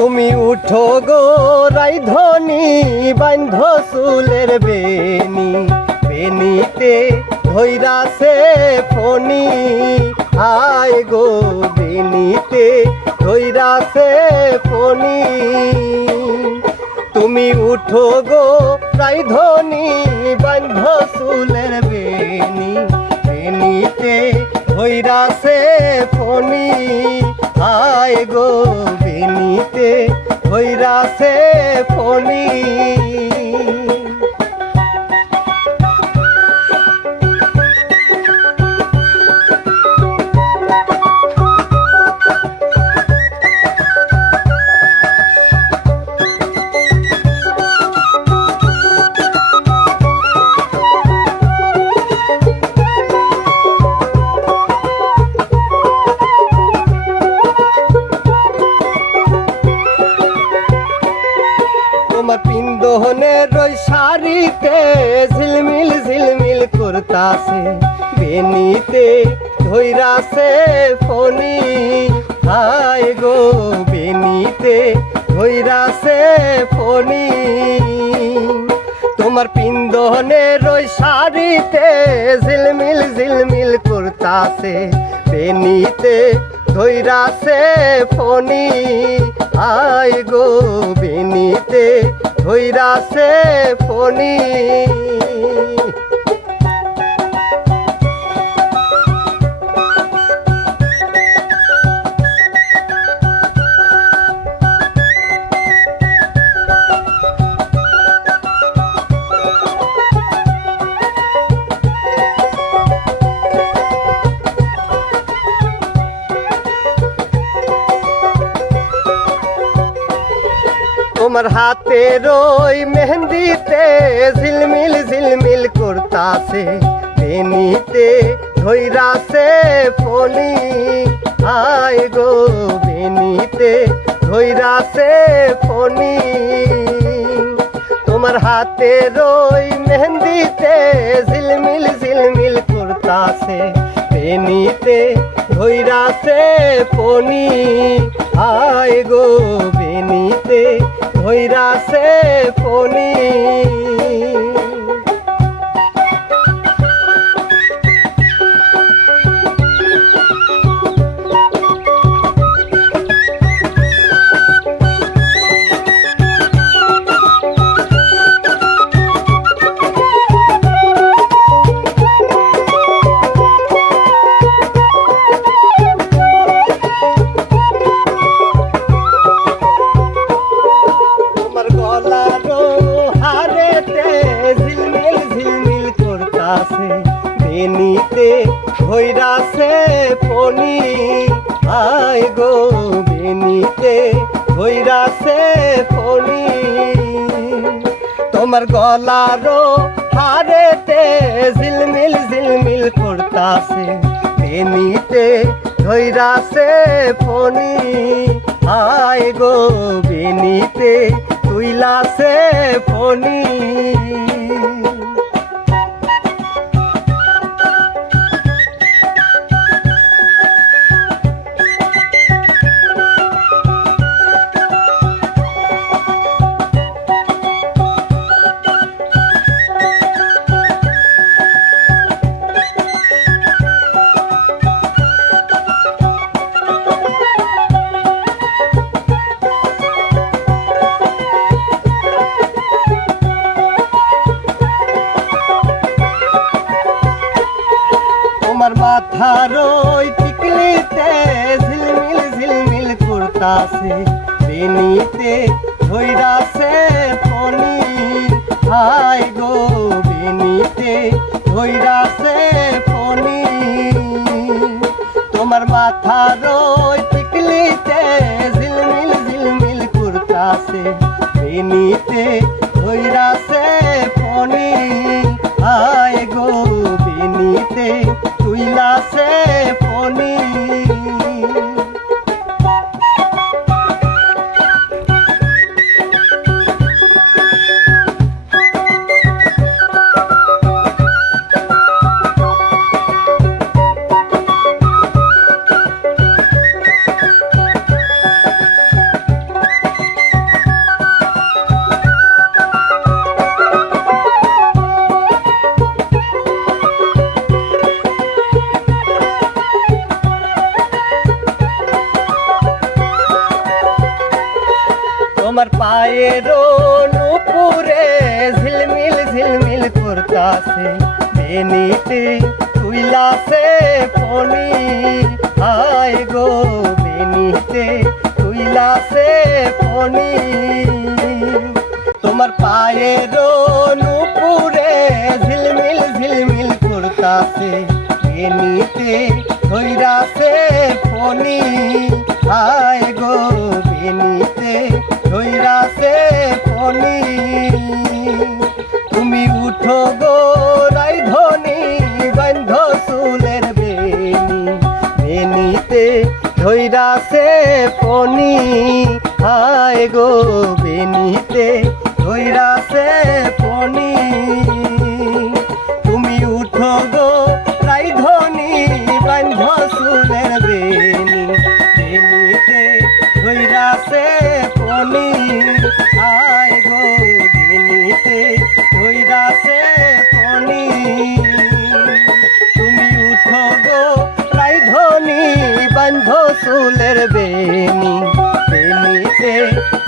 তুমি উঠো গো রাইধনি, বান্ধ চুলের বেনি বেনিতে ধৈরাছে ফনি আয় গো বেনিতে ধৈরাছে ফনি তুমি উঠো গো রাইধনি, বান্ধ চুলের বেনি বেনিতে হইরাছে ফনি আয় গো হইরাছে ফনি পিন্দহনের ওই শাড়িতে ঝিলমিল ঝিলমিল করতাছে। বেনিতে ধৈরাছে ফনি হায় গো, বেনিতে ধৈরাছে ফনি তোমার পিন্দহনের ওই শাড়িতে ঝিলমিল ঝিলমিল করতাছে। বেনিতে ধৈরাছে ফনি আয় গো, বেনিতে ধৈরাছে ফনি তোমার হাতের ওই মেহেন্দিতে, ঝিলমিল ঝিলমিল করতাছে। বেনিতে ধৈরাছে ফনি আয় গো বেনিতে ধৈরাছে ফনি তোমার হাতের ওই মেহেন্দিতে, ঝিলমিল ঝিলমিল করতাছে। বেনিতে ধৈরাছে ফনি আয় গো বেনিতে ধৈরাছে ফনি ধৈরাছে ফনি আয় গো বেনিতে ধৈরাছে ফনি তোমার গলারও হারেতে ঝিলমিল ঝিলমিল করতাছে বেনিতে ধৈরাছে ফনি আয় গো বেনিতে তুইলাছে ফনি ঝিলমিল ঝিলমিল করতাছে। বেনিতে ধৈরাছে ফনি হাই গো বেনিতে ধৈরাছে ফনি তোমার পায়ের নুপুরে ঝিলমিল ঝিলমিল করতাছে। বেনিতে তুইলাছে ফনি হায় গো বেনিতে তুইলাছে ফনি তোমার পায়ের নুপুরে ঝিলমিল ঝিলমিল করতাছে। বেনিতে ধৈরাছে ফনি হায় গো বেনিতে ধৈরাছে ফনি তুমি উঠো গো রাই ধনি বান্ধ চুলের বেনি বেনিতে ধৈরাছে ফনি হায় গো বেনিতে Thank you.